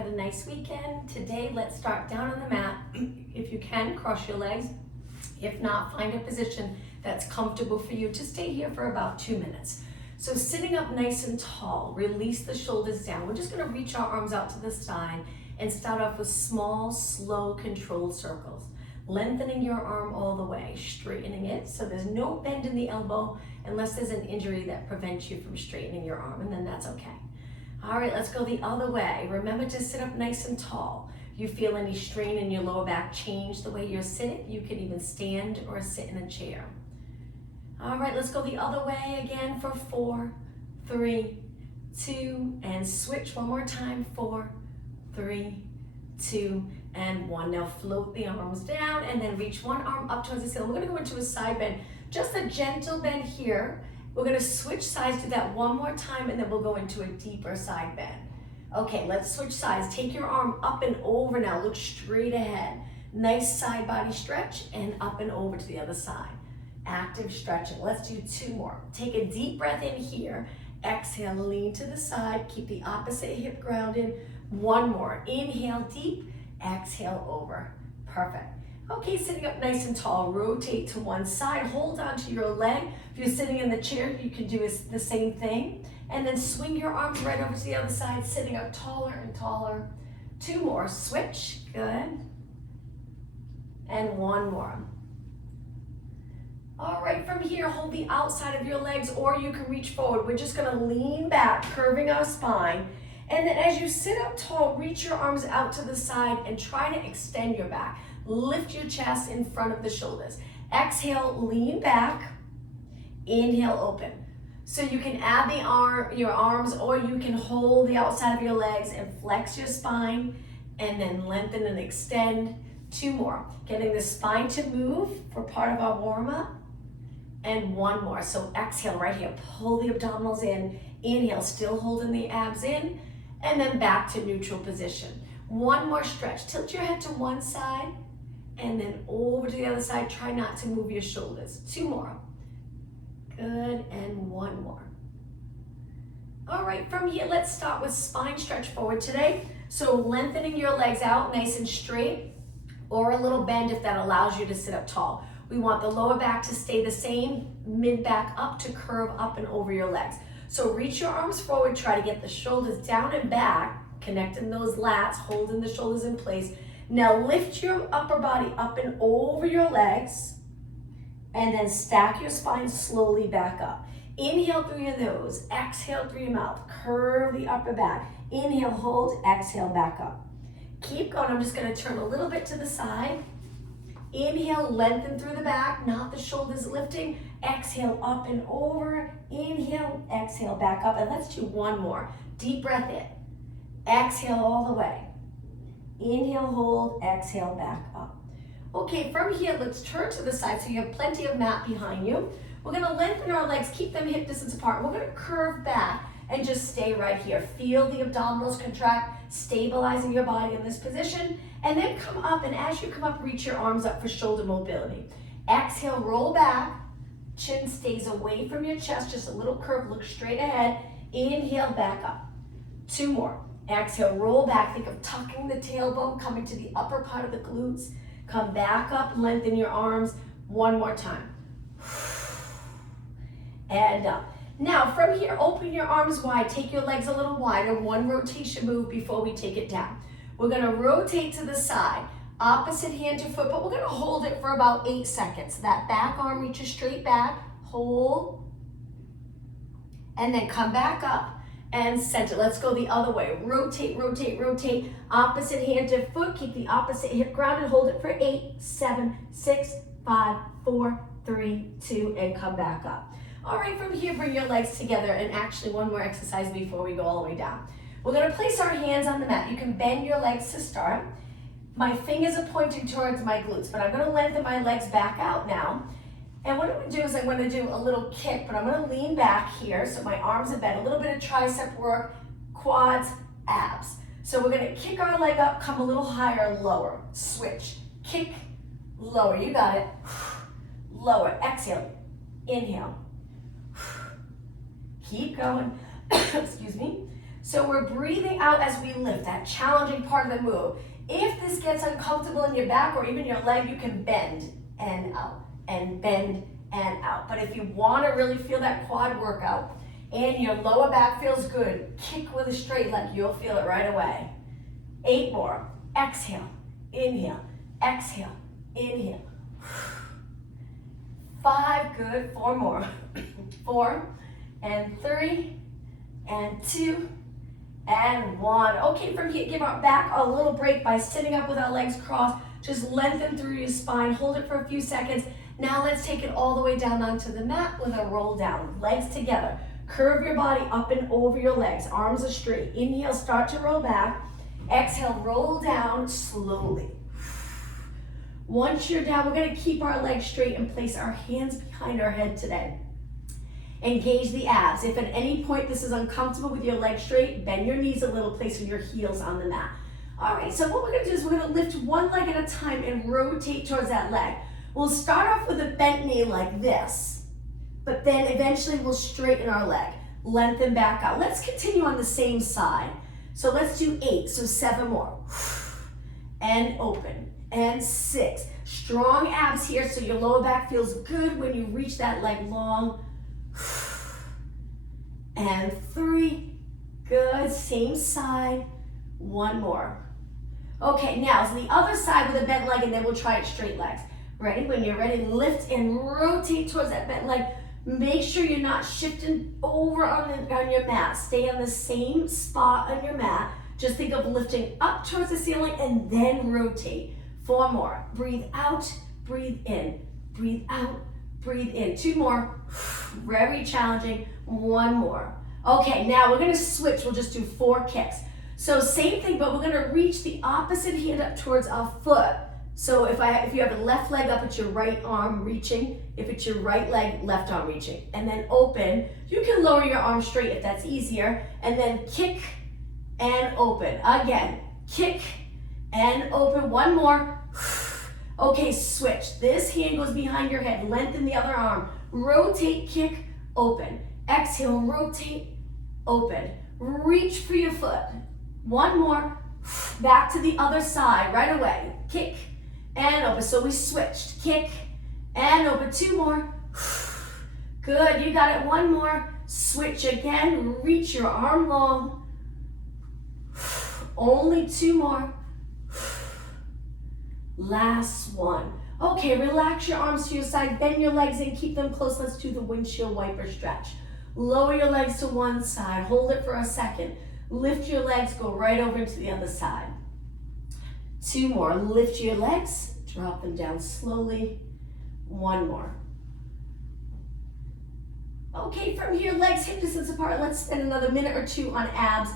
had a nice weekend. Today, let's start down on the mat. If you can, cross your legs. If not, find a position that's comfortable for you to stay here for about 2 minutes. So sitting up nice and tall, release the shoulders down. We're just gonna reach our arms out to the side and start off with small, slow, controlled circles. Lengthening your arm all the way, straightening it so there's no bend in the elbow unless there's an injury that prevents you from straightening your arm, and then that's okay. All right, let's go the other way. Remember to sit up nice and tall. If you feel any strain in your lower back, change the way you're sitting. You can even stand or sit in a chair. All right, let's go the other way again for 4, 3, 2, and switch one more time. 4, 3, 2, and 1. Now float the arms down and then reach one arm up towards the ceiling. We're gonna go into a side bend, just a gentle bend here. We're gonna switch sides, do that one more time, and then we'll go into a deeper side bend. Okay, let's switch sides. Take your arm up and over now, look straight ahead. Nice side body stretch and up and over to the other side. Active stretching. Let's do 2 more. Take a deep breath in here. Exhale, lean to the side. Keep the opposite hip grounded. 1 more. Inhale deep. Exhale over. Perfect. Okay, sitting up nice and tall. Rotate to one side. Hold on to your leg. If you're sitting in the chair, you can do the same thing. And then swing your arms right over to the other side, sitting up taller and taller. 2 more. Switch. Good. And 1 more. All right, from here, hold the outside of your legs, or you can reach forward. We're just gonna lean back, curving our spine. And then as you sit up tall, reach your arms out to the side and try to extend your back. Lift your chest in front of the shoulders. Exhale, lean back. Inhale, open. So you can add your arms, or you can hold the outside of your legs and flex your spine, and then lengthen and extend. 2 more. Getting the spine to move for part of our warm-up. And 1 more. So exhale right here. Pull the abdominals in. Inhale, still holding the abs in. And then back to neutral position. 1 more stretch. Tilt your head to one side and then over to the other side. Try not to move your shoulders. 2 more. Good, and 1 more. All right, from here, let's start with spine stretch forward today. So lengthening your legs out nice and straight, or a little bend if that allows you to sit up tall. We want the lower back to stay the same, mid back up to curve up and over your legs. So reach your arms forward, try to get the shoulders down and back, connecting those lats, holding the shoulders in place. Now lift your upper body up and over your legs, and then stack your spine slowly back up. Inhale through your nose, exhale through your mouth, curve the upper back. Inhale, hold, exhale, back up. Keep going. I'm just gonna turn a little bit to the side. Inhale, lengthen through the back, not the shoulders lifting. Exhale, up and over. Inhale, exhale, back up. And let's do 1 more. Deep breath in. Exhale all the way. Inhale, hold, exhale, back up. Okay, from here, let's turn to the side so you have plenty of mat behind you. We're gonna lengthen our legs, keep them hip distance apart. We're gonna curve back and just stay right here. Feel the abdominals contract, stabilizing your body in this position. And then come up, and as you come up, reach your arms up for shoulder mobility. Exhale, roll back. Chin stays away from your chest, just a little curve, look straight ahead. Inhale, back up. 2 more. Exhale, roll back. Think of tucking the tailbone, coming to the upper part of the glutes. Come back up, lengthen your arms. 1 more time. And up. Now, from here, open your arms wide. Take your legs a little wider. 1 rotation move before we take it down. We're gonna rotate to the side, opposite hand to foot, but we're gonna hold it for about 8 seconds. That back arm reaches straight back, hold, and then come back up and center. Let's go the other way. Rotate, rotate, rotate. Opposite hand to foot, keep the opposite hip grounded, hold it for 8, 7, 6, 5, 4, 3, 2, and come back up. All right, from here, bring your legs together, and actually 1 more exercise before we go all the way down. We're gonna place our hands on the mat. You can bend your legs to start. My fingers are pointing towards my glutes, but I'm gonna lengthen my legs back out now. And what I'm gonna do is I'm gonna do a little kick, but I'm gonna lean back here so my arms are bent. A little bit of tricep work, quads, abs. So we're gonna kick our leg up, come a little higher, lower. Switch, kick, lower, you got it. Lower, exhale, inhale. Keep going, excuse me. So we're breathing out as we lift, that challenging part of the move. If this gets uncomfortable in your back or even your leg, you can bend and out and bend and out. But if you want to really feel that quad workout and your lower back feels good, kick with a straight leg. You'll feel it right away. 8 more. Exhale, inhale, exhale, inhale. 5, good. 4 more. 4 and 3 and 2 and 1. Okay, from here, give our back a little break by sitting up with our legs crossed. Just lengthen through your spine. Hold it for a few seconds. Now let's take it all the way down onto the mat with a roll down. Legs together. Curve your body up and over your legs. Arms are straight. Inhale, start to roll back. Exhale, roll down slowly. Once you're down, we're going to keep our legs straight and place our hands behind our head today. Engage the abs. If at any point this is uncomfortable with your legs straight, bend your knees a little, placing your heels on the mat. All right, so what we're going to do is we're going to lift one leg at a time and rotate towards that leg. We'll start off with a bent knee like this, but then eventually we'll straighten our leg, lengthen back out. Let's continue on the same side. So let's do 8, so 7 more. And open, and 6. Strong abs here, so your lower back feels good when you reach that leg long. And 3, good, same side. 1 more. Okay, now it's the other side with a bent leg, and then we'll try it straight legs. Ready? When you're ready, lift and rotate towards that bent leg. Make sure you're not shifting over on your mat. Stay on the same spot on your mat. Just think of lifting up towards the ceiling and then rotate. 4 more. Breathe out, breathe in. Breathe out, breathe in. 2 more. Very challenging. 1 more. Okay, now we're going to switch. We'll just do 4 kicks. So same thing, but we're going to reach the opposite hand up towards our foot. So if you have a left leg up, it's your right arm reaching. If it's your right leg, left arm reaching. And then open. You can lower your arm straight if that's easier. And then kick and open. Again, kick and open. 1 more. Okay, switch. This hand goes behind your head. Lengthen the other arm. Rotate, kick, open. Exhale, rotate, open. Reach for your foot. 1 more. Back to the other side right away. Kick and open. So we switched. Kick and open. 2 more. Good. You got it. 1 more. Switch again. Reach your arm long. Only 2 more. Last 1. Okay, relax your arms to your side. Bend your legs and keep them close. Let's do the windshield wiper stretch. Lower your legs to one side. Hold it for a second. Lift your legs, go right over to the other side. 2 more. Lift your legs, drop them down slowly. 1 more. Okay, from here, legs hip distance apart. Let's spend another minute or 2 on abs.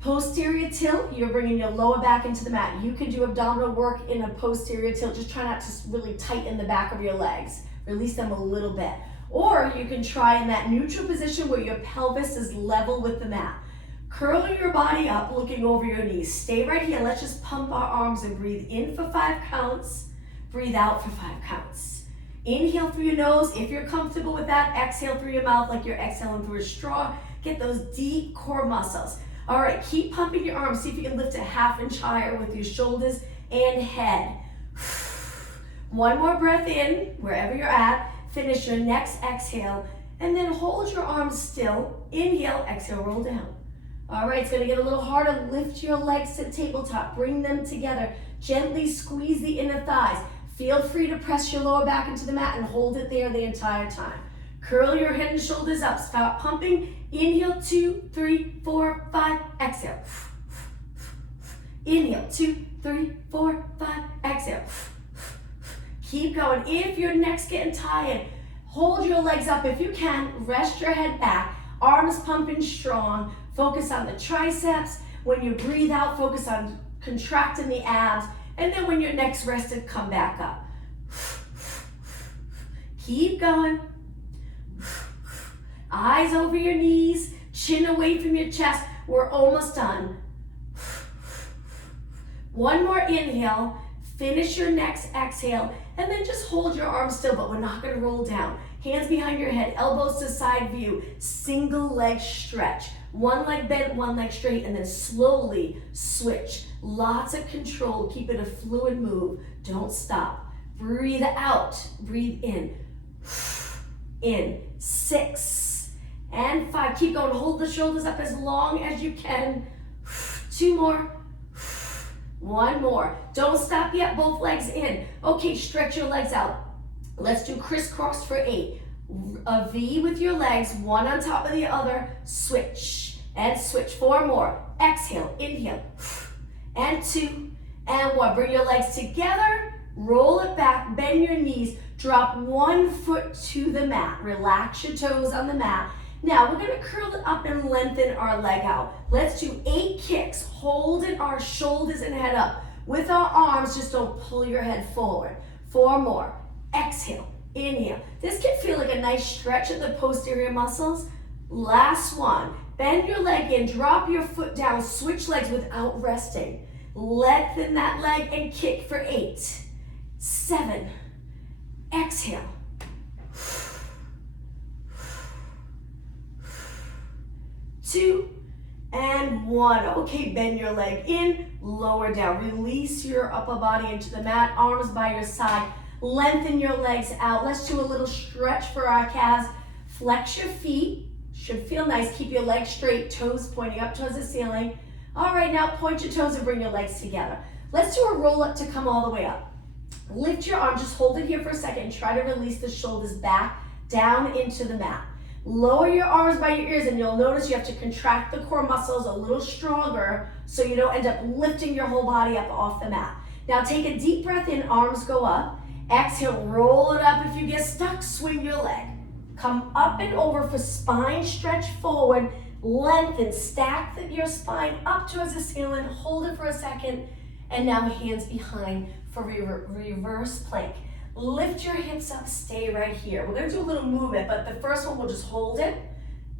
Posterior tilt, you're bringing your lower back into the mat. You can do abdominal work in a posterior tilt. Just try not to really tighten the back of your legs. Release them a little bit. Or you can try in that neutral position where your pelvis is level with the mat. Curl your body up, looking over your knees. Stay right here. Let's just pump our arms and breathe in for 5 counts. Breathe out for 5 counts. Inhale through your nose. If you're comfortable with that, exhale through your mouth like you're exhaling through a straw. Get those deep core muscles. All right, keep pumping your arms. See if you can lift a 1/2 inch higher with your shoulders and head. 1 more breath in, wherever you're at. Finish your next exhale, and then hold your arms still. Inhale, exhale, roll down. All right, it's gonna get a little harder. Lift your legs to tabletop. Bring them together. Gently squeeze the inner thighs. Feel free to press your lower back into the mat and hold it there the entire time. Curl your head and shoulders up. Stop pumping. Inhale, 2, 3, 4, 5. Exhale. Inhale, 2, 3, 4, 5. Exhale. Keep going. If your neck's getting tired, hold your legs up if you can. Rest your head back. Arms pumping strong. Focus on the triceps. When you breathe out, focus on contracting the abs. And then when your neck's rested, come back up. Keep going. Eyes over your knees, chin away from your chest. We're almost done. 1 more inhale. Finish your next exhale. And then just hold your arms still, but we're not going to roll down. Hands behind your head, elbows to side view. Single leg stretch. One leg bent, one leg straight, and then slowly switch. Lots of control. Keep it a fluid move. Don't stop. Breathe out. Breathe in. In. 6 and 5. Keep going. Hold the shoulders up as long as you can. 2 more. 1 more. Don't stop yet. Both legs in. Okay, stretch your legs out. Let's do crisscross for 8. A V with your legs, one on top of the other. Switch and switch. 4 more. Exhale, inhale, and 2 and 1. Bring your legs together. Roll it back. Bend your knees. Drop 1 foot to the mat. Relax your toes on the mat. Now we're going to curl it up and lengthen our leg out. Let's do 8 kicks, holding our shoulders and head up. With our arms, just don't pull your head forward. 4 more. Exhale, inhale. This can feel like a nice stretch of the posterior muscles. Last one. Bend your leg in, drop your foot down, switch legs without resting. Lengthen that leg and kick for 8, 7, exhale. 2 and 1. Okay, bend your leg in, lower down. Release your upper body into the mat, arms by your side. Lengthen your legs out. Let's do a little stretch for our calves. Flex your feet. Should feel nice. Keep your legs straight, toes pointing up towards the ceiling. All right, now point your toes and bring your legs together. Let's do a roll up to come all the way up. Lift your arm, just hold it here for a second and try to release the shoulders back down into the mat. Lower your arms by your ears and you'll notice you have to contract the core muscles a little stronger so you don't end up lifting your whole body up off the mat. Now take a deep breath in, arms go up. Exhale, roll it up. If you get stuck, swing your leg. Come up and over for spine stretch forward. Lengthen, stack your spine up towards the ceiling. Hold it for a second. And now hands behind for reverse plank. Lift your hips up, stay right here. We're gonna do a little movement, but the first one we'll just hold it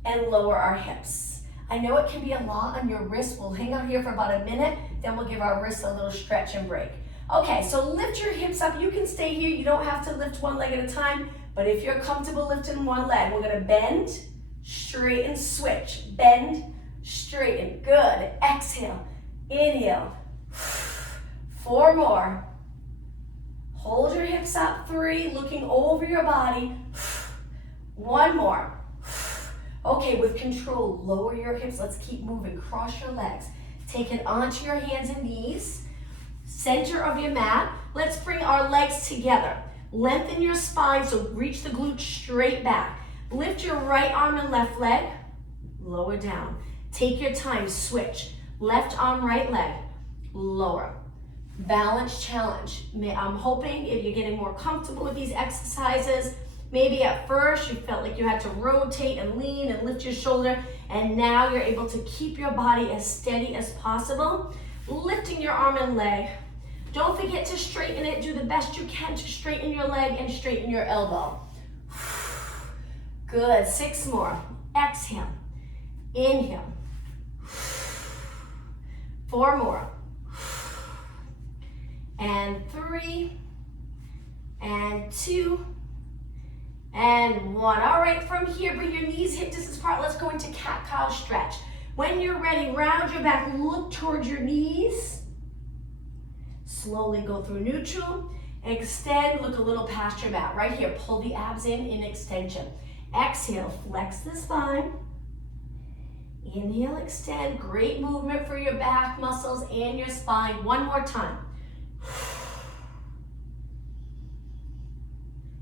and lower our hips. I know it can be a lot on your wrist. We'll hang out here for about a minute, then we'll give our wrists a little stretch and break. Okay, so lift your hips up. You can stay here. You don't have to lift one leg at a time, but if you're comfortable lifting one leg, we're gonna bend, straighten, switch. Bend, straighten. Good. Exhale, inhale. 4 more. Hold your hips up. 3, looking over your body. 1 more. Okay, with control, lower your hips. Let's keep moving. Cross your legs. Take it onto your hands and knees. Center of your mat. Let's bring our legs together. Lengthen your spine, so reach the glutes straight back. Lift your right arm and left leg. Lower down. Take your time, switch. Left arm, right leg. Lower. Balance challenge. I'm hoping if you're getting more comfortable with these exercises, maybe at first you felt like you had to rotate and lean and lift your shoulder, and now you're able to keep your body as steady as possible. Lifting your arm and leg. Don't forget to straighten it. Do the best you can to straighten your leg and straighten your elbow. Good. 6 more. Exhale. Inhale. 4 more. And 3, and 2, and 1. All right, from here, bring your knees hip distance apart. Let's go into cat-cow stretch. When you're ready, round your back, look towards your knees. Slowly go through neutral. Extend, look a little past your back. Right here, pull the abs in extension. Exhale, flex the spine. Inhale, extend. Great movement for your back muscles and your spine. One more time.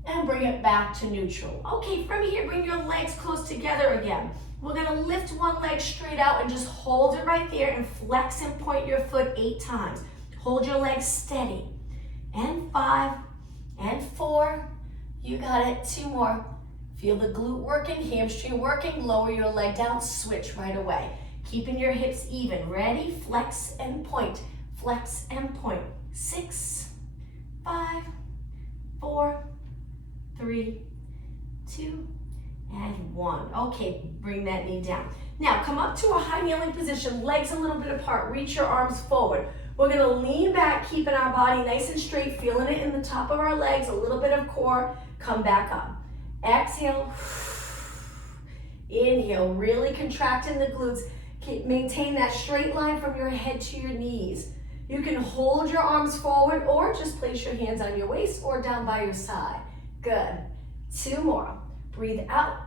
And bring it back to neutral. Okay, from here, bring your legs close together again. We're gonna lift one leg straight out and just hold it right there and flex and point your foot 8 times. Hold your legs steady. And 5, and 4. You got it. 2 more. Feel the glute working, hamstring working. Lower your leg down, switch right away. Keeping your hips even. Ready? Flex and point. Flex and point. 6, 5, 4, 3, 2, and 1. Okay, bring that knee down. Now come up to a high kneeling position, legs a little bit apart, reach your arms forward. We're gonna lean back, keeping our body nice and straight, feeling it in the top of our legs, a little bit of core, come back up. Exhale, Inhale, really contracting the glutes. Maintain that straight line from your head to your knees. You can hold your arms forward or just place your hands on your waist or down by your side. Good. 2 more. Breathe out.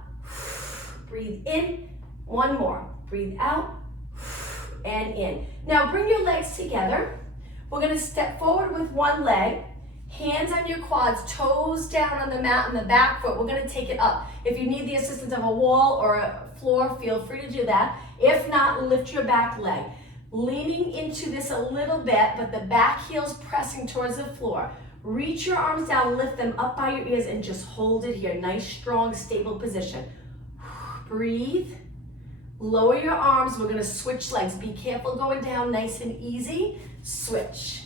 Breathe in. 1 more. Breathe out and in. Now bring your legs together. We're going to step forward with one leg. Hands on your quads, toes down on the mat on the back foot. We're going to take it up. If you need the assistance of a wall or a floor, feel free to do that. If not, lift your back leg. Leaning into this a little bit, but the back heel's pressing towards the floor. Reach your arms down, lift them up by your ears, and just hold it here. Nice, strong, stable position. Breathe. Lower your arms. We're going to switch legs. Be careful going down nice and easy. Switch.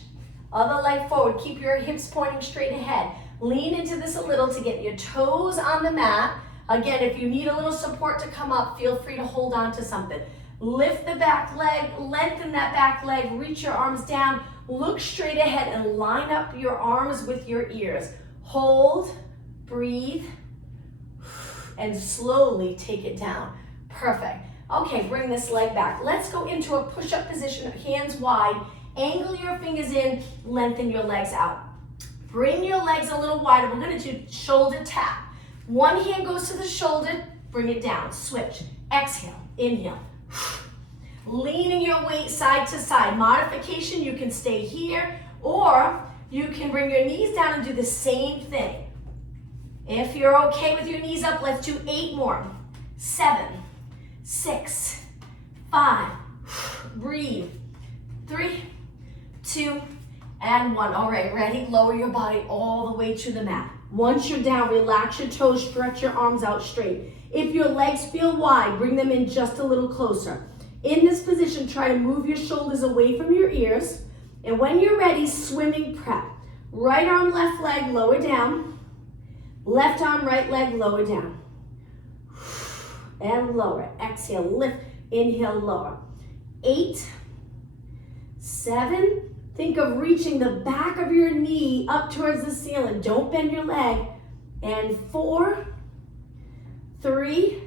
Other leg forward. Keep your hips pointing straight ahead. Lean into this a little to get your toes on the mat. Again, if you need a little support to come up, feel free to hold on to something. Lift the back leg, lengthen that back leg, reach your arms down, look straight ahead and line up your arms with your ears. Hold, breathe, and slowly take it down. Perfect. Okay, bring this leg back. Let's go into a push-up position, hands wide. Angle your fingers in, lengthen your legs out. Bring your legs a little wider. We're going to do shoulder tap. One hand goes to the shoulder, bring it down. Switch. Exhale, inhale. Leaning your weight side to side. Modification, you can stay here or you can bring your knees down and do the same thing. If you're okay with your knees up, let's do 8 more. 7, 6, 5. Breathe. 3, 2, and 1. All right, ready? Lower your body all the way to the mat. Once you're down, relax your toes, stretch your arms out straight. If your legs feel wide, bring them in just a little closer. In this position, try to move your shoulders away from your ears. And when you're ready, swimming prep. Right arm, left leg, lower down. Left arm, right leg, lower down. And lower. Exhale, lift, inhale, lower. 8, 7. Think of reaching the back of your knee up towards the ceiling. Don't bend your leg. And 4, 3,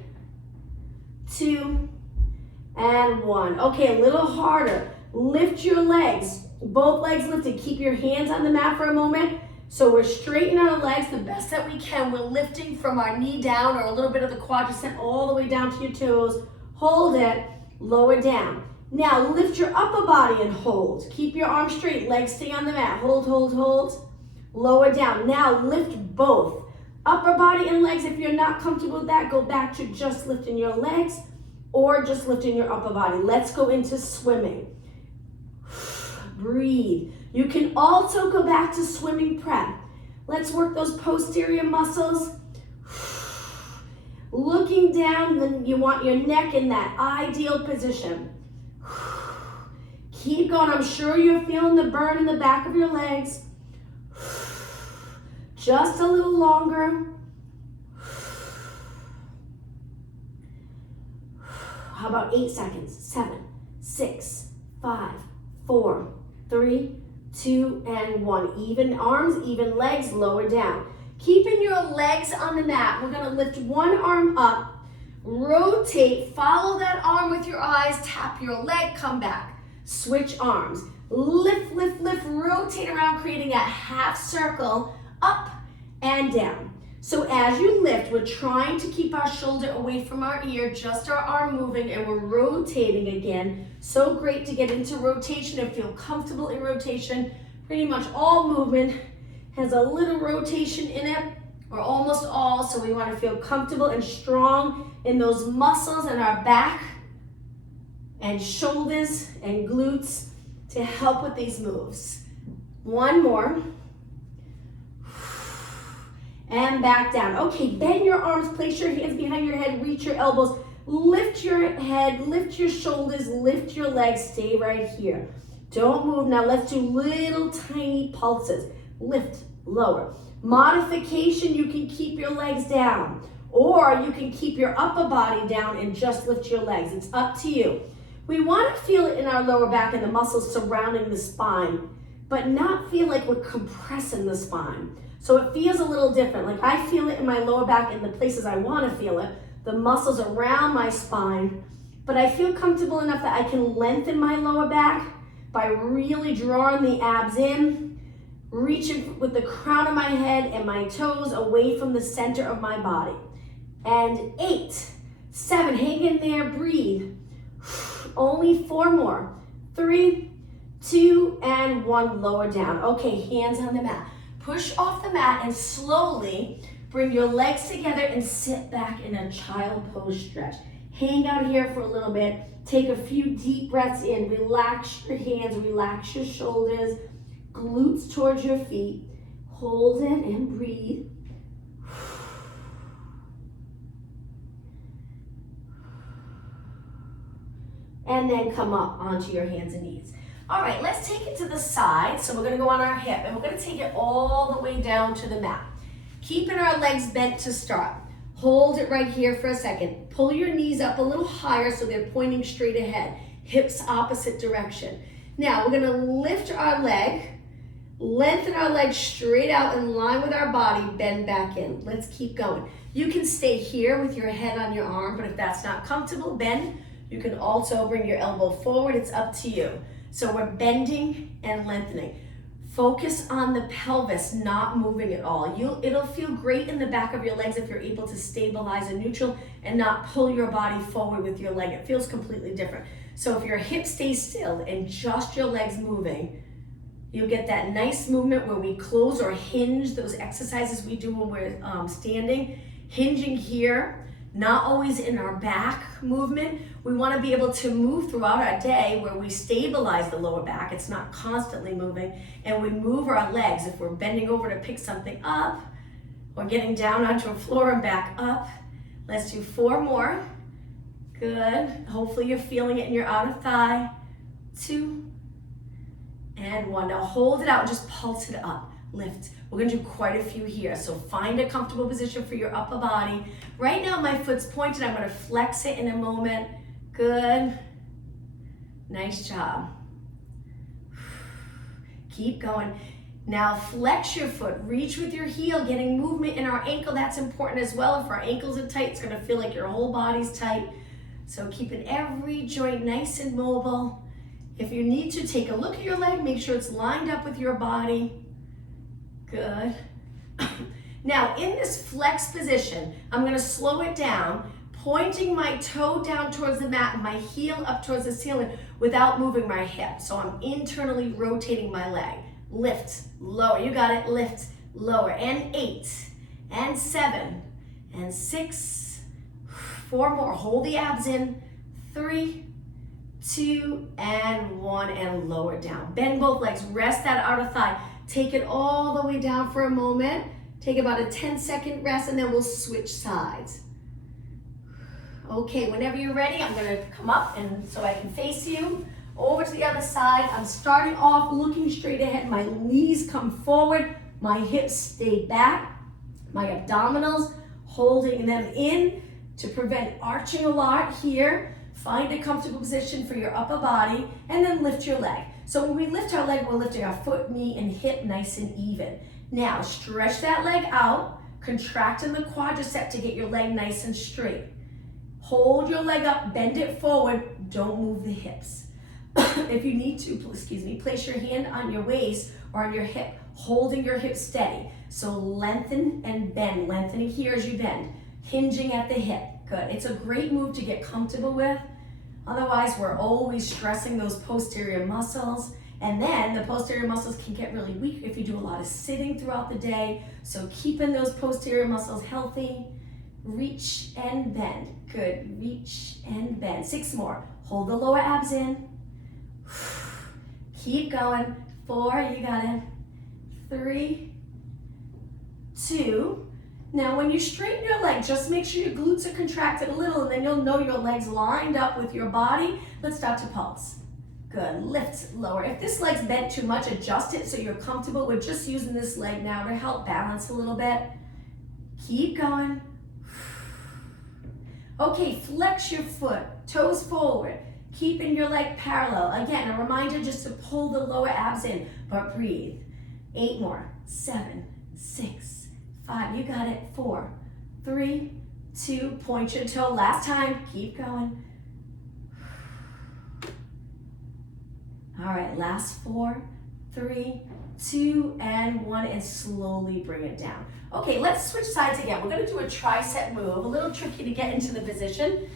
2, and 1. Okay, a little harder. Lift your legs. Both legs lifted. Keep your hands on the mat for a moment. So we're straightening our legs the best that we can. We're lifting from our knee down or a little bit of the quadricep all the way down to your toes. Hold it. Lower down. Now lift your upper body and hold. Keep your arms straight. Legs stay on the mat. Hold, hold, hold. Lower down. Now lift both. Upper body and legs. If you're not comfortable with that, go back to just lifting your legs or just lifting your upper body. Let's go into swimming. Breathe. You can also go back to swimming prep. Let's work those posterior muscles. Looking down, then you want your neck in that ideal position. Keep going. I'm sure you're feeling the burn in the back of your legs. Just a little longer. How about 8 seconds? 7, 6, 5, 4, 3, 2, and 1. Even arms, even legs, lower down. Keeping your legs on the mat. We're gonna lift one arm up, rotate, follow that arm with your eyes, tap your leg, come back. Switch arms. Lift, lift, lift, rotate around, creating a half circle, up and down. So as you lift, we're trying to keep our shoulder away from our ear, just our arm moving, and we're rotating again. So great to get into rotation and feel comfortable in rotation. Pretty much all movement has a little rotation in it, or almost all, so we want to feel comfortable and strong in those muscles in our back and shoulders and glutes to help with these moves. One more. And back down. Okay, bend your arms, place your hands behind your head, reach your elbows, lift your head, lift your shoulders, lift your legs, stay right here. Don't move. Now let's do little tiny pulses. Lift, lower. Modification, you can keep your legs down, or you can keep your upper body down and just lift your legs. It's up to you. We want to feel it in our lower back and the muscles surrounding the spine, but not feel like we're compressing the spine. So it feels a little different. Like I feel it in my lower back in the places I want to feel it. the muscles around my spine, but I feel comfortable enough that I can lengthen my lower back by really drawing the abs in, reaching with the crown of my head and my toes away from the center of my body. And 8, 7, hang in there, breathe. Only 4 more. 3, 2, and 1, lower down. Okay, hands on the mat. Push off the mat and slowly bring your legs together and sit back in a child pose stretch. Hang out here for a little bit. Take a few deep breaths in. Relax your hands, relax your shoulders, glutes towards your feet. Hold it and breathe. And then come up onto your hands and knees. All right, let's take it to the side. So we're gonna go on our hip and we're gonna take it all the way down to the mat. Keeping our legs bent to start. Hold it right here for a second. Pull your knees up a little higher so they're pointing straight ahead. Hips opposite direction. Now we're gonna lift our leg, lengthen our leg straight out in line with our body, bend back in. Let's keep going. You can stay here with your head on your arm, but if that's not comfortable, bend. You can also bring your elbow forward, it's up to you. So we're bending and lengthening. Focus on the pelvis, not moving at all. It'll feel great in the back of your legs if you're able to stabilize in neutral and not pull your body forward with your leg. It feels completely different. So if your hip stays still and just your legs moving, you'll get that nice movement where we close or hinge, those exercises we do when we're standing. Hinging here, not always in our back movement. We want to be able to move throughout our day where we stabilize the lower back. It's not constantly moving. And we move our legs. If we're bending over to pick something up or getting down onto a floor and back up. Let's do 4 more. Good. Hopefully you're feeling it in your outer thigh. 2 and 1. Now hold it out and just pulse it up. Lift. We're going to do quite a few here. So find a comfortable position for your upper body. Right now my foot's pointed. I'm going to flex it in a moment. Good. Nice job. Keep going. Now flex your foot. Reach with your heel, getting movement in our ankle. That's important as well. If our ankles are tight, it's going to feel like your whole body's tight. So keeping every joint nice and mobile. If you need to, take a look at your leg. Make sure it's lined up with your body. Good. Now in this flex position, I'm going to slow it down, pointing my toe down towards the mat and my heel up towards the ceiling without moving my hip. So I'm internally rotating my leg. Lift, lower, you got it, lift, lower, and 8, and 7, and 6, 4 more, hold the abs in, 3, 2, and 1, and lower down. Bend both legs, rest that outer thigh. Take it all the way down for a moment. Take about a 10-second rest and then we'll switch sides. Okay, whenever you're ready, I'm gonna come up and so I can face you. Over to the other side. I'm starting off looking straight ahead. My knees come forward. My hips stay back. My abdominals holding them in to prevent arching a lot here. Find a comfortable position for your upper body and then lift your leg. So when we lift our leg, we're lifting our foot, knee, and hip nice and even. Now stretch that leg out, contract in the quadricep to get your leg nice and straight. Hold your leg up, bend it forward, don't move the hips. If you need to, place your hand on your waist or on your hip, holding your hip steady. So lengthen and bend, lengthening here as you bend, hinging at the hip. Good, it's a great move to get comfortable with. Otherwise, we're always stressing those posterior muscles. And then the posterior muscles can get really weak if you do a lot of sitting throughout the day. So keeping those posterior muscles healthy. Reach and bend. Good, reach and bend. 6 more. Hold the lower abs in. Keep going. 4, you got it. 3, 2. Now when you straighten your leg, just make sure your glutes are contracted a little and then you'll know your legs lined up with your body. Let's start to pulse. Good, lift, lower. If this leg's bent too much, adjust it so you're comfortable. We're just using this leg now to help balance a little bit. Keep going. Okay, flex your foot, toes forward, keeping your leg parallel. Again, a reminder just to pull the lower abs in, but breathe. 8 more, 7, 6, 5, you got it. 4, 3, 2, point your toe. Last time, keep going. All right, last 4, 3, 2, and 1, and slowly bring it down. Okay, let's switch sides again. We're gonna do a tricep move, a little tricky to get into the position.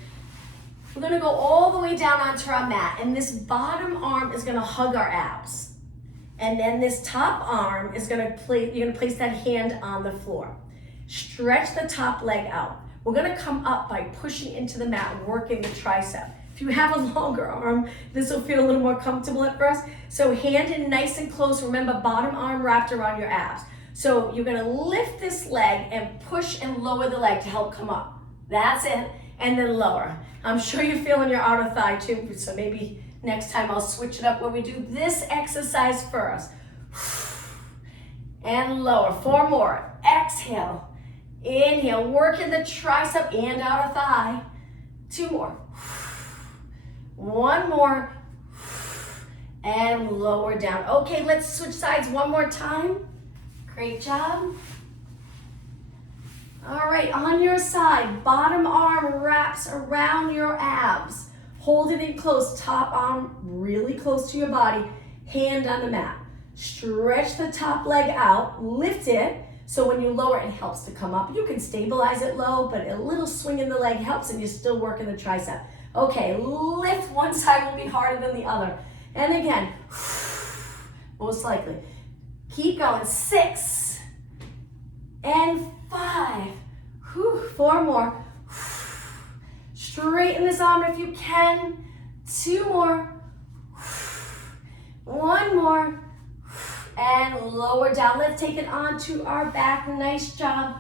We're gonna go all the way down onto our mat, and this bottom arm is gonna hug our abs. And then this top arm is you're gonna place that hand on the floor. Stretch the top leg out. We're gonna come up by pushing into the mat, working the tricep. If you have a longer arm, this will feel a little more comfortable at first. So hand in nice and close. Remember, bottom arm wrapped around your abs. So you're gonna lift this leg and push and lower the leg to help come up. That's it, and then lower. I'm sure you're feeling your outer thigh too, so maybe next time I'll switch it up where we do this exercise first. And lower, 4 more. Exhale, inhale, working the tricep and outer thigh. 2 more. 1 more, and lower down. Okay, let's switch sides one more time. Great job. All right, on your side, bottom arm wraps around your abs. Hold it in close, top arm really close to your body, hand on the mat. Stretch the top leg out, lift it, so when you lower it helps to come up. You can stabilize it low, but a little swing in the leg helps and you're still working the tricep. Okay, lift one side will be harder than the other. And again, most likely. Keep going, 6 and 5. 4 more. Straighten this arm if you can. 2 more. 1 more. And lower down. Let's take it onto our back. Nice job.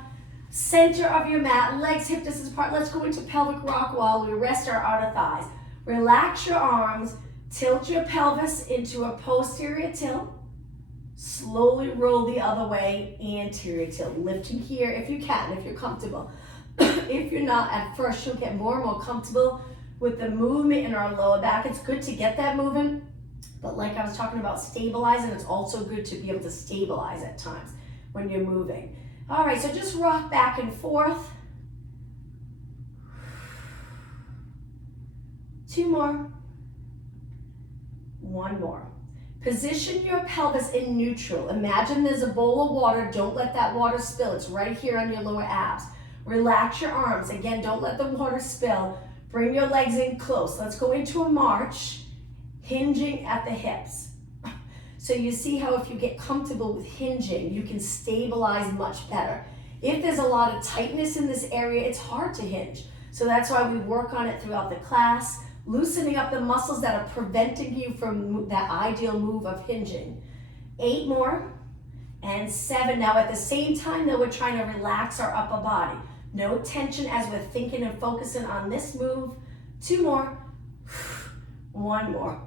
Center of your mat, legs hip distance apart. Let's go into pelvic rock while we rest our outer thighs. Relax your arms. Tilt your pelvis into a posterior tilt. Slowly roll the other way, anterior tilt. Lifting here if you can, if you're comfortable. If you're not, at first you'll get more and more comfortable with the movement in our lower back. It's good to get that moving, but like I was talking about stabilizing, it's also good to be able to stabilize at times when you're moving. All right, so just rock back and forth. 2 more. 1 more. Position your pelvis in neutral. Imagine there's a bowl of water. Don't let that water spill. It's right here on your lower abs. Relax your arms. Again, don't let the water spill. Bring your legs in close. Let's go into a march, hinging at the hips. So you see how if you get comfortable with hinging, you can stabilize much better. If there's a lot of tightness in this area, it's hard to hinge. So that's why we work on it throughout the class, loosening up the muscles that are preventing you from that ideal move of hinging. 8 more, and 7. Now at the same time though, we're trying to relax our upper body. No tension as we're thinking and focusing on this move. 2 more, 1 more.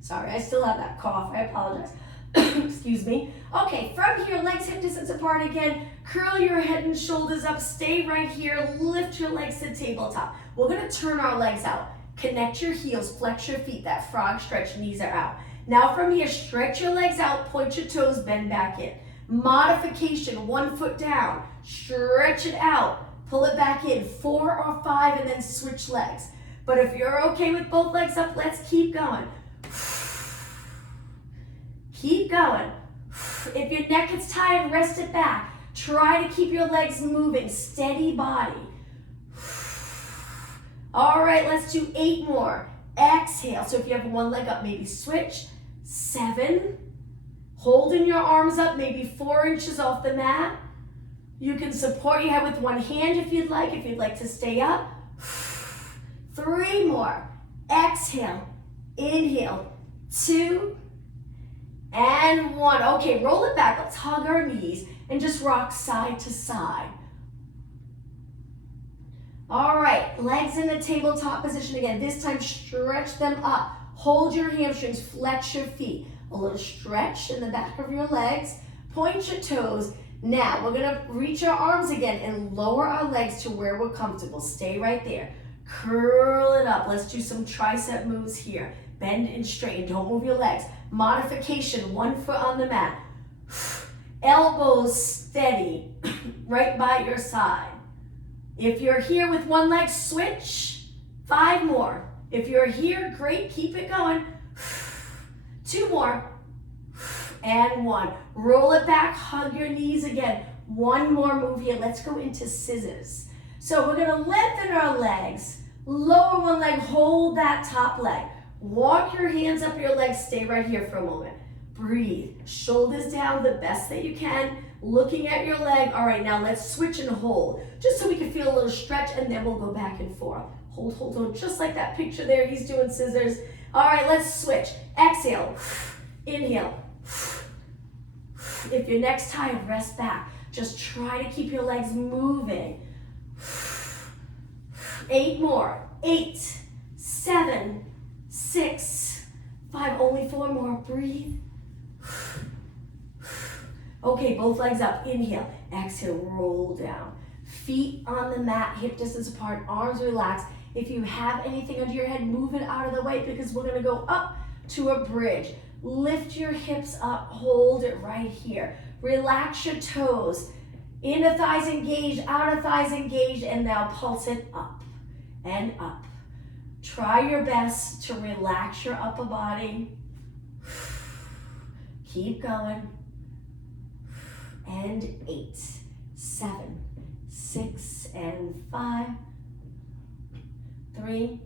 Sorry, I still have that cough, I apologize. Excuse me. Okay, from here, legs hip distance apart again. Curl your head and shoulders up, stay right here, lift your legs to tabletop. We're gonna turn our legs out. Connect your heels, flex your feet, that frog stretch, knees are out. Now from here, stretch your legs out, point your toes, bend back in. Modification, 1 foot down, stretch it out, pull it back in, 4 or 5, and then switch legs. But if you're okay with both legs up, let's keep going. Keep going. If your neck is tired, rest it back. Try to keep your legs moving, steady body. All right, let's do 8 more. Exhale, so if you have one leg up, maybe switch. 7, holding your arms up, maybe 4 inches off the mat. You can support your head with one hand if you'd like to stay up. 3 more. Exhale, inhale, 2, and 1. Okay, roll it back. Let's hug our knees and just rock side to side. All right, legs in a tabletop position again. This time, stretch them up. Hold your hamstrings, flex your feet. A little stretch in the back of your legs. Point your toes. Now, we're gonna reach our arms again and lower our legs to where we're comfortable. Stay right there. Curl it up. Let's do some tricep moves here. Bend and straighten, don't move your legs. Modification, 1 foot on the mat. Elbows steady, right by your side. If you're here with one leg, switch. 5 more. If you're here, great, keep it going. 2 more. And 1. Roll it back, hug your knees again. 1 more move here. Let's go into scissors. So we're gonna lengthen our legs, lower one leg, hold that top leg. Walk your hands up your legs, stay right here for a moment. Breathe, shoulders down the best that you can, looking at your leg. All right, now let's switch and hold, just so we can feel a little stretch, and then we'll go back and forth. Hold, hold, hold, just like that picture there, he's doing scissors. All right, let's switch. Exhale, inhale. If your neck's tired, rest back. Just try to keep your legs moving. 8 more. 8, 7, 6, 5. Only 4 more. Breathe. Okay, both legs up. Inhale. Exhale. Roll down. Feet on the mat, hip distance apart, arms relaxed. If you have anything under your head, move it out of the way because we're going to go up to a bridge. Lift your hips up. Hold it right here. Relax your toes. Inner thighs engaged, outer thighs engaged, and now pulse it up and up. Try your best to relax your upper body. Keep going. And 8, 7, 6, and 5, 3,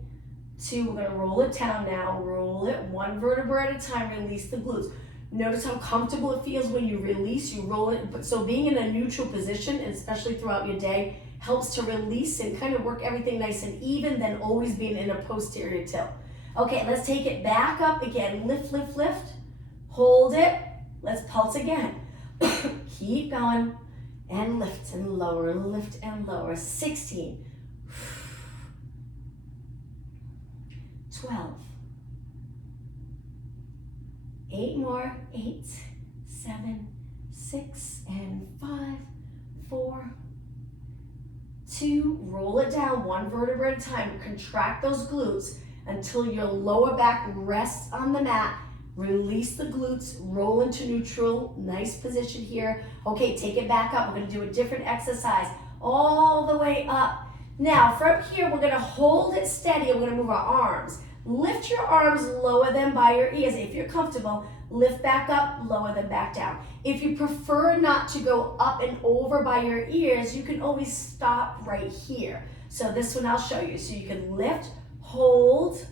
2. We're going to roll it down now. Roll it 1 vertebra at a time. Release the glutes. Notice how comfortable it feels when you release, you roll it. So being in a neutral position, and especially throughout your day, helps to release and kind of work everything nice and even, than always being in a posterior tilt. Okay, let's take it back up again. Lift, lift, lift. Hold it. Let's pulse again. Keep going. And lift and lower, lift and lower. 16. 12. 8 more. 8, 7, 6, and 5, 4, 2. Roll it down 1 vertebra at a time. Contract those glutes until your lower back rests on the mat. Release the glutes, roll into neutral. Nice position here. Okay, take it back up. We're going to do a different exercise all the way up. Now, from here, we're going to hold it steady. We're going to move our arms. Lift your arms, lower them by your ears. If you're comfortable, lift back up, lower them back down. If you prefer not to go up and over by your ears, you can always stop right here. So this one I'll show you. So you can lift, hold,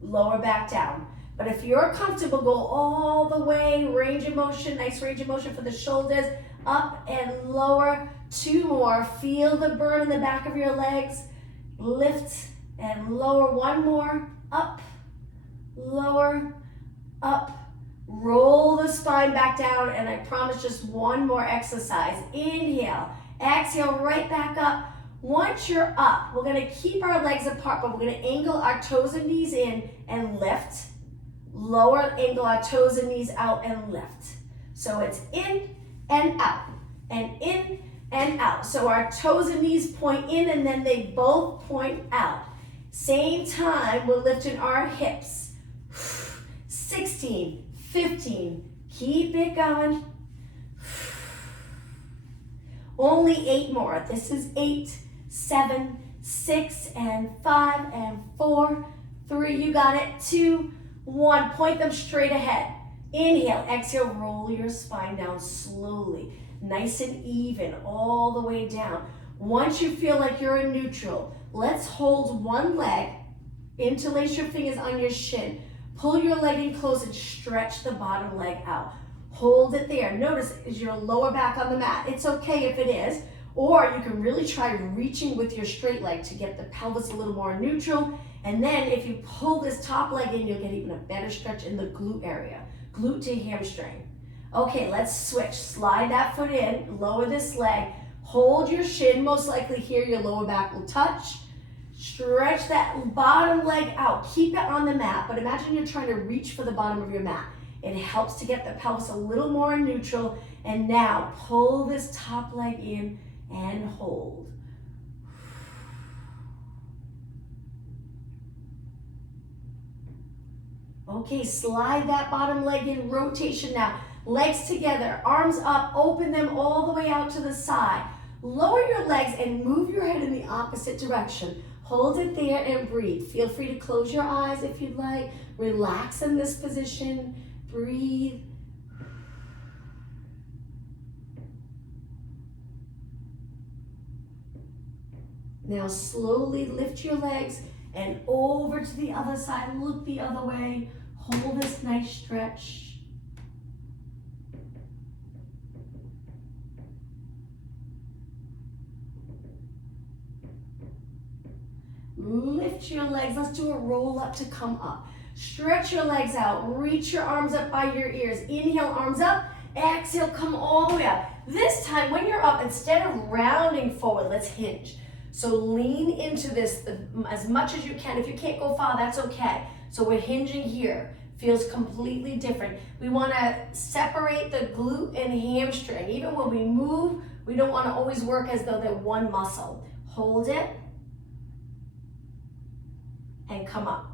lower back down. But if you're comfortable, go all the way, range of motion, nice range of motion for the shoulders, up and lower. 2 more. Feel the burn in the back of your legs. Lift and lower. 1 more. Up, lower, up. Roll the spine back down, and I promise just 1 more exercise. Inhale, exhale, right back up. Once you're up, we're gonna keep our legs apart, but we're gonna angle our toes and knees in and lift. Lower, angle our toes and knees out and lift. So it's in and out, and in and out. So our toes and knees point in, and then they both point out. Same time, we're lifting our hips. 16, 15, keep it going. Only 8 more. This is 8, 7, 6, and 5, and 4, 3, you got it, 2, 1. Point them straight ahead. Inhale, exhale, roll your spine down slowly. Nice and even, all the way down. Once you feel like you're in neutral, let's hold one leg, interlace your fingers on your shin, pull your leg in close and stretch the bottom leg out. Hold it there. Notice, is your lower back on the mat? It's okay if it is, or you can really try reaching with your straight leg to get the pelvis a little more neutral. And then if you pull this top leg in, you'll get even a better stretch in the glute area, glute to hamstring. Okay, let's switch. Slide that foot in, lower this leg, hold your shin. Most likely here, your lower back will touch. Stretch that bottom leg out. Keep it on the mat, but imagine you're trying to reach for the bottom of your mat. It helps to get the pelvis a little more neutral. And now pull this top leg in and hold. Okay, slide that bottom leg in, rotation now. Legs together, arms up, open them all the way out to the side. Lower your legs and move your head in the opposite direction. Hold it there and breathe. Feel free to close your eyes if you'd like. Relax in this position. Breathe. Now slowly lift your legs and over to the other side. Look the other way. Hold this nice stretch. Lift your legs. Let's do a roll up to come up. Stretch your legs out. Reach your arms up by your ears. Inhale, arms up. Exhale, come all the way up. This time when you're up, instead of rounding forward, let's hinge. So lean into this as much as you can. If you can't go far, that's okay. So we're hinging here. Feels completely different. We want to separate the glute and hamstring. Even when we move, we don't want to always work as though they're one muscle. Hold it. And come up.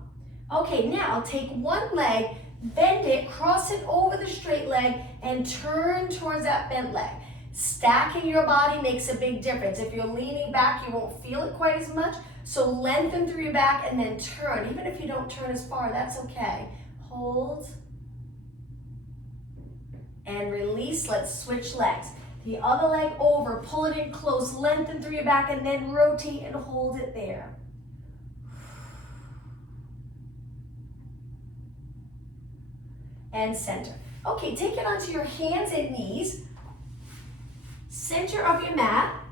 Okay, now take one leg, bend it, cross it over the straight leg, and turn towards that bent leg. Stacking your body makes a big difference. If you're leaning back, you won't feel it quite as much. So lengthen through your back and then turn. Even if you don't turn as far, that's okay. Hold. And release. Let's switch legs. The other leg over, pull it in close, lengthen through your back, and then rotate and hold it there. And center. Okay, take it onto your hands and knees. Center of your mat.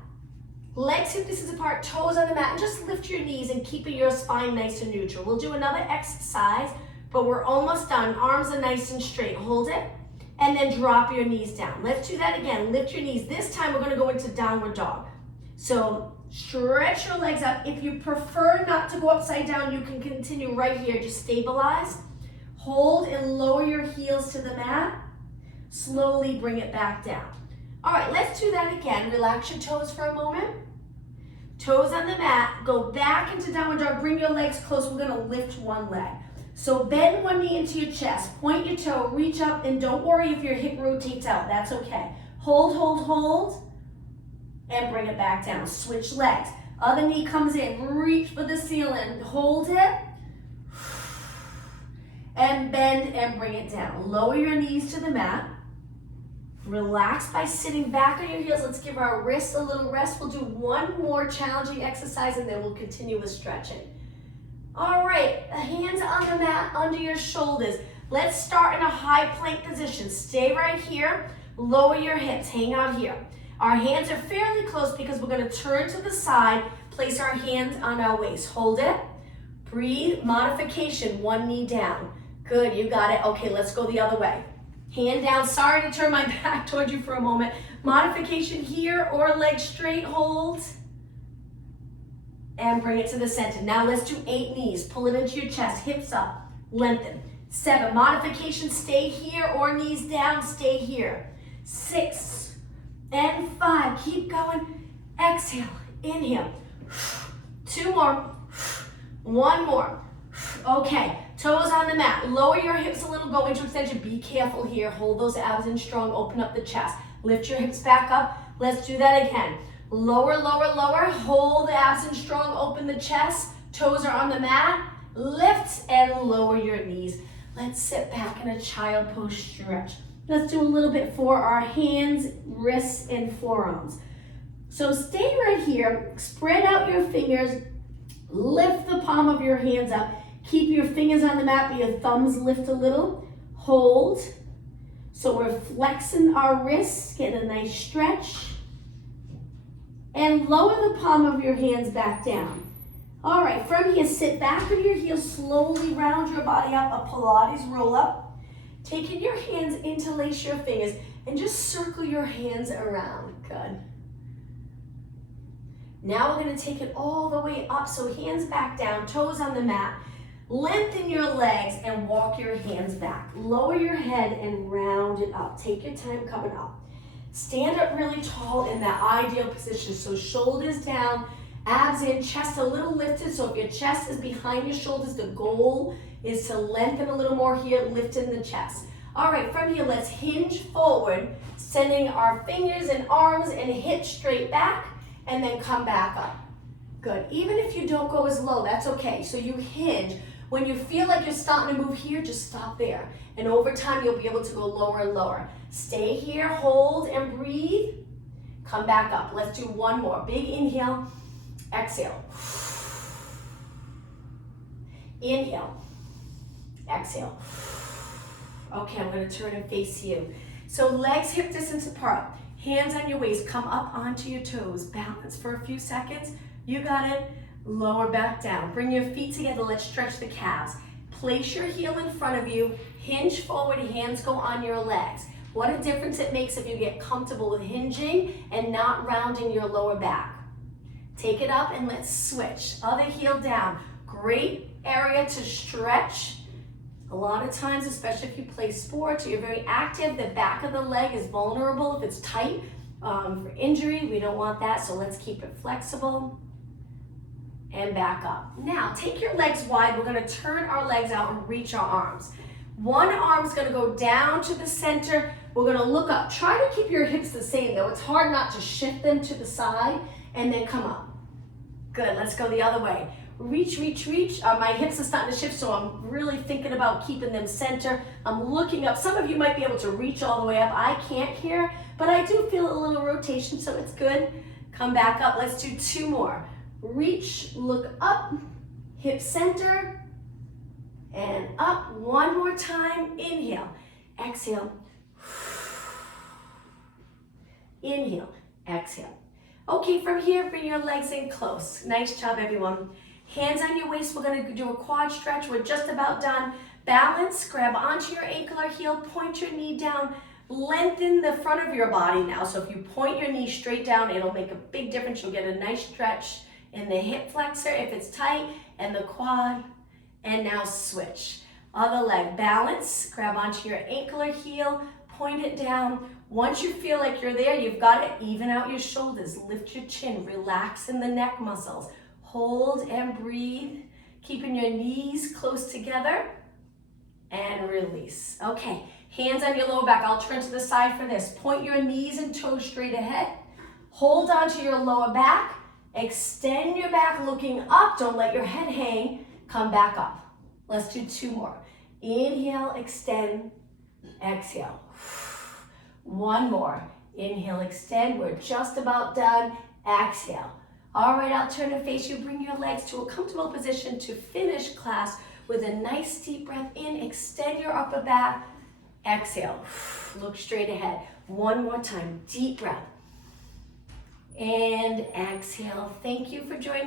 Legs hip distance apart, toes on the mat, and just lift your knees and keep your spine nice and neutral. We'll do another exercise, but we're almost done. Arms are nice and straight. Hold it, and then drop your knees down. Let's do that again. Lift your knees. This time we're gonna go into downward dog. So stretch your legs up. If you prefer not to go upside down, you can continue right here. Just stabilize. Hold and lower your heels to the mat. Slowly bring it back down. All right, let's do that again. Relax your toes for a moment. Toes on the mat. Go back into downward dog. Bring your legs close. We're gonna lift one leg. So bend one knee into your chest. Point your toe, reach up, and don't worry if your hip rotates out. That's okay. Hold, hold, hold, and bring it back down. Switch legs. Other knee comes in. Reach for the ceiling. Hold it. And bend and bring it down. Lower your knees to the mat. Relax by sitting back on your heels. Let's give our wrists a little rest. We'll do one more challenging exercise and then we'll continue with stretching. All right, hands on the mat under your shoulders. Let's start in a high plank position. Stay right here. Lower your hips. Hang out here. Our hands are fairly close because we're going to turn to the side. Place our hands on our waist. Hold it. Breathe. Modification. One knee down. Good, you got it. Okay, let's go the other way. Hand down. Sorry to turn my back towards you for a moment. Modification here or leg straight. Hold. And bring it to the center. Now let's do 8 knees. Pull it into your chest. Hips up. Lengthen. 7. Modification. Stay here or knees down. Stay here. 6 and 5. Keep going. Exhale. Inhale. 2 more. 1 more. Okay. Toes on the mat. Lower your hips a little, go into extension. Be careful here. Hold those abs in strong. Open up the chest. Lift your hips back up. Let's do that again. Lower, lower, lower. Hold the abs in strong. Open the chest. Toes are on the mat. Lift and lower your knees. Let's sit back in a child pose stretch. Let's do a little bit for our hands, wrists, and forearms. So stay right here. Spread out your fingers. Lift the palm of your hands up. Keep your fingers on the mat, but your thumbs lift a little. Hold. So we're flexing our wrists, get a nice stretch. And lower the palm of your hands back down. All right, from here, sit back on your heels, slowly round your body up, a Pilates roll up. Taking your hands, interlace your fingers, and just circle your hands around. Good. Now we're gonna take it all the way up, so hands back down, toes on the mat. Lengthen your legs and walk your hands back. Lower your head and round it up. Take your time coming up. Stand up really tall in that ideal position. So shoulders down, abs in, chest a little lifted. So if your chest is behind your shoulders, the goal is to lengthen a little more here, lifting the chest. All right, from here, let's hinge forward, sending our fingers and arms and hips straight back. and then come back up. Good. Even if you don't go as low, that's okay. So you hinge. When you feel like you're starting to move here, just stop there. And over time, you'll be able to go lower and lower. Stay here, hold and breathe. Come back up. Let's do one more. Big inhale, exhale. Inhale, exhale. Okay, I'm going to turn and face you. So legs hip distance apart. Hands on your waist. Come up onto your toes. Balance for a few seconds. You got it. Lower back down. Bring your feet together. Let's stretch the calves. Place your heel in front of you. Hinge forward. Hands go on your legs. What a difference it makes if you get comfortable with hinging and not rounding your lower back. Take it up and let's switch. Other heel down. Great area to stretch. A lot of times, especially if you play sports or you're very active, the back of the leg is vulnerable if it's tight for injury. We don't want that, so let's keep it flexible. And back up. Now, take your legs wide. We're going to turn our legs out and reach our arms. One arm is going to go down to the center. We're going to look up. Try to keep your hips the same, though. It's hard not to shift them to the side and then come up. Good. Let's go the other way. Reach, reach, reach. My hips are starting to shift, so I'm really thinking about keeping them center. I'm looking up. Some of you might be able to reach all the way up. I can't here, but I do feel a little rotation, so it's good. Come back up. Let's do two more. Reach, look up, hip center, and up. One more time. Inhale, exhale. Inhale, exhale. Okay, from here, bring your legs in close. Nice job, everyone. Hands on your waist. We're going to do a quad stretch. We're just about done. Balance, grab onto your ankle or heel, point your knee down. Lengthen the front of your body now. So if you point your knee straight down, it'll make a big difference. You'll get a nice stretch in the hip flexor if it's tight, and the quad. And now switch. Other leg, balance, grab onto your ankle or heel, point it down. Once you feel like you're there, you've got to even out your shoulders, lift your chin, relax in the neck muscles. Hold and breathe, keeping your knees close together, and release. Okay, hands on your lower back. I'll turn to the side for this. Point your knees and toes straight ahead. Hold onto your lower back. Extend your back looking up. Don't let your head hang. Come back up. Let's do two more. Inhale, extend, exhale. One more. Inhale, extend. We're just about done. Exhale. All right, I'll turn and face you. Bring your legs to a comfortable position to finish class with a nice deep breath in. Extend your upper back. Exhale. Look straight ahead. One more time. Deep breath. And exhale. Thank you for joining.